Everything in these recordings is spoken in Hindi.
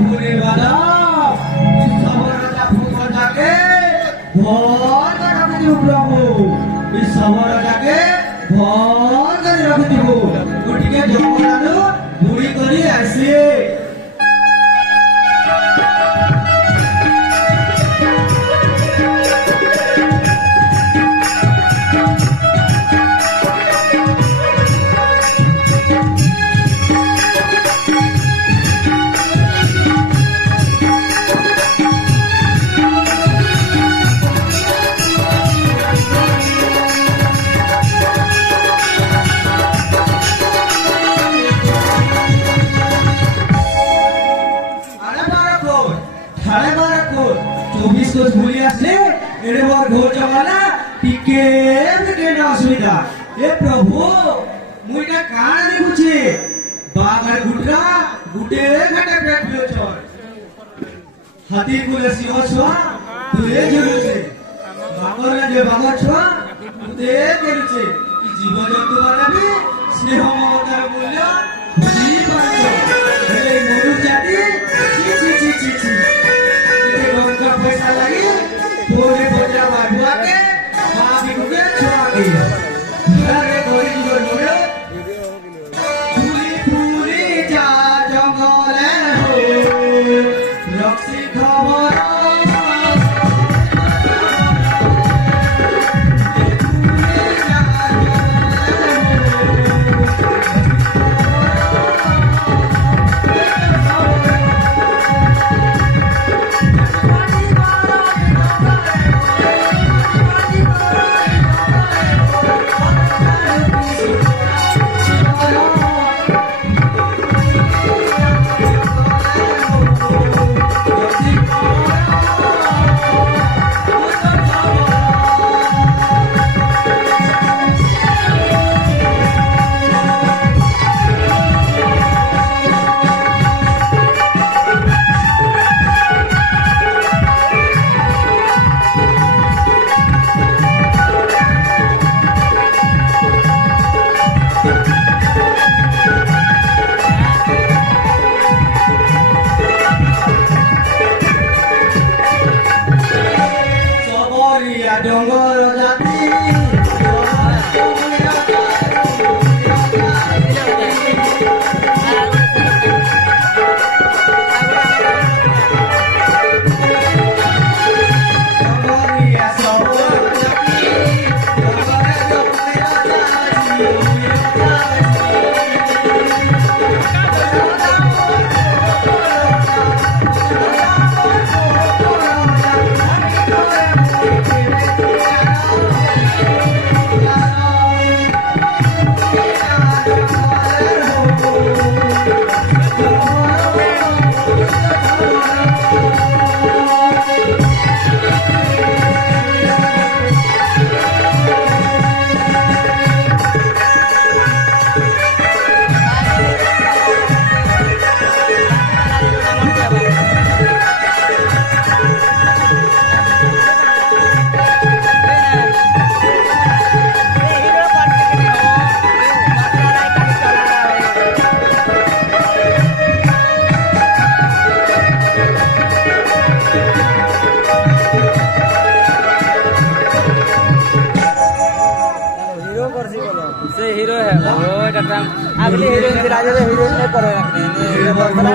भूले वाला सबर राजा फूल जाके भर कर रख दियो प्रभु इस सबर जाके भर कर रख दियो उठके जंगलानु बुड़ी करी आसे घोर जमाना टिके न असुविधा ए प्रभु मुइटा कान देखुछे बागर गुटरा गुटे घाटे पेट बियोछर हाथी कुले सिंह छुआ तुले जरुछे बागर जे बागर छुआ तुते करुछे ई जीव जंतु माने भी स्नेह ममतार मूल्य बुझी पाछो हेले मनु जाति छि छि छि छि छि एते टका पैसा लागि बोले बोला बाबुआ के मां बिगुके छोड़ा के घरे गोरी गोर मोरे पूरी पूरी जा जंगले हो रक्षी खबर अगली हीरोइन फिर आज हीरोइन नहीं करे रखने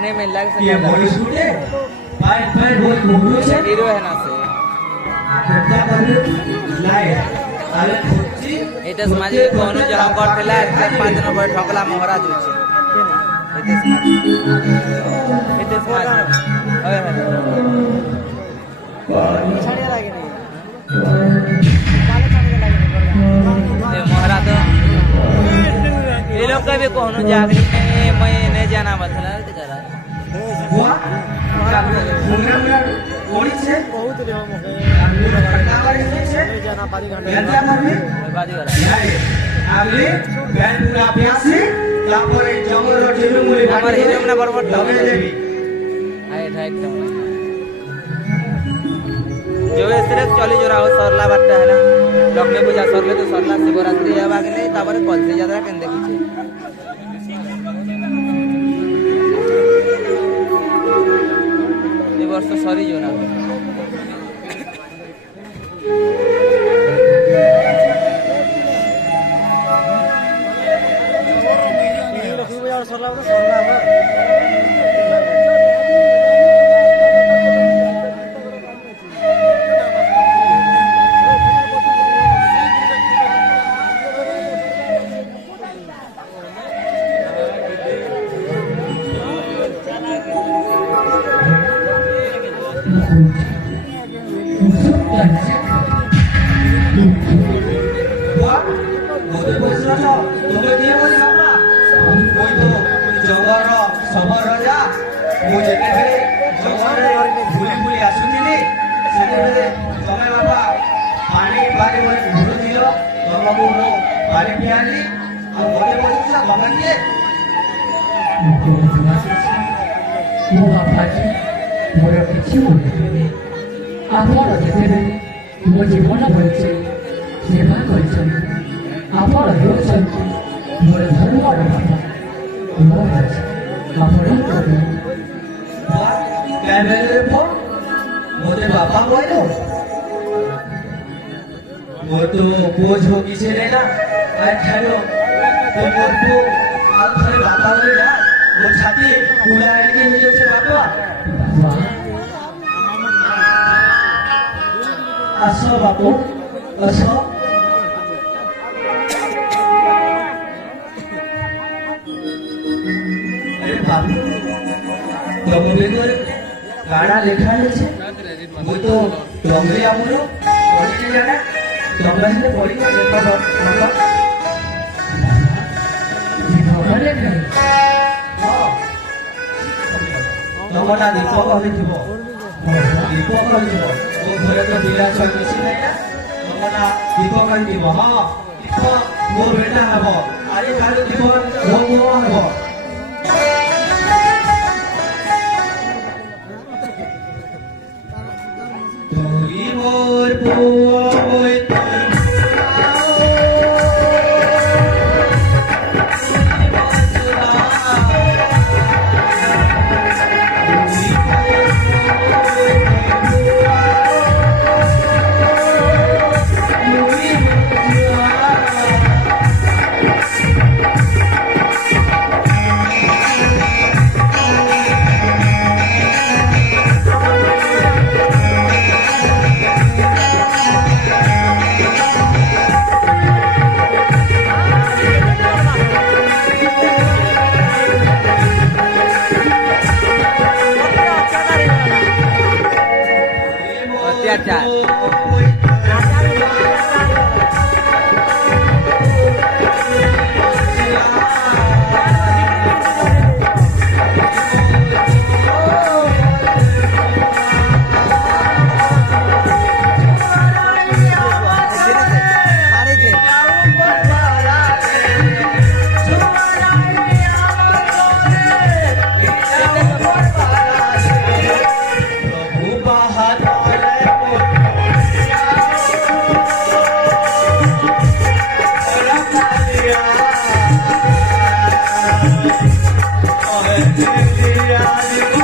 नहीं मिल लग ये बॉडी शूट है फाइट फाइट बहुत मुंडू से हीरो है ना से खर्चा कर लाए अरे खुची एते समाज के कोनो जहां करथला 5 दिन पर ठकला महाराज होचे एते समाज होय है छाड़िया लागे नहीं काले छाड़िया लागे नहीं महाराज ये लोग कभी कोनो जागरी मैं नहीं जाना मतलब करा हुआ ओड़ी से बहुत देव मुखे जाना पारी घंटे बाजी करा आगले बैन पूरा प्यासी तापरे जंगल ढेर मुले हमर हीरो में बरबर लगे देवी आए था एकदम जो सिर्फ चली जोरा हो सरला बाटा है ना लक्ष्मी पूजा सरले तो सरला शिवरात्रि है बागले तापरे कलसी यात्रा केन देखि छे सरी जो ना What? Motor polisi raja, tunggu dia boleh apa? Kau itu jawara, sabar raja. Kau jaga diri, jawara, buli asun ini. Sebenarnya, jangan apa? Panik boleh buru dia, jangan buru. Panik piani, motor polisi sah bangun dia. 뭐가 바지? 뭐라고 치고 있는데 아빠라 대대를 뭐지 뭐라 벌지 제발 걸지 아빠라 요즘 뭐를 설마를 한다 뭐라지 아빠라 거든 What? Camera phone? मोटे बाबा बोलो वो तो बोझ हो किसे लेना अरे ठहरो तो मोटू आप सारे बाबा बोले ना वो छाती पूरा के नीचे से बाबा 와 असो बाबू असो अरे बाबू તમે તો ગાડા લેખાડે છે હું તો ડોંગરી આવું પડી જાણે ડોંગરા છે પડી ગયો 이거를 ତମନା ଦୀପକ ହେଇଥିବ ଦୀପକ ହେଇଥିବ ମୋ ଘରେ ତ ପିଲା ଛୁଆ କିଛି ନାହିଁ ନା ତମନା ଦୀପକ ହେଇଥିବ ହଁ ଦୀପ ମୋ ବେଟା ହବ ଆଜି କାଲି ଦୀପ ମୋ ପୁଅ ହବ তুই মোর পুয়া মই তোর अत्याचार Yeah.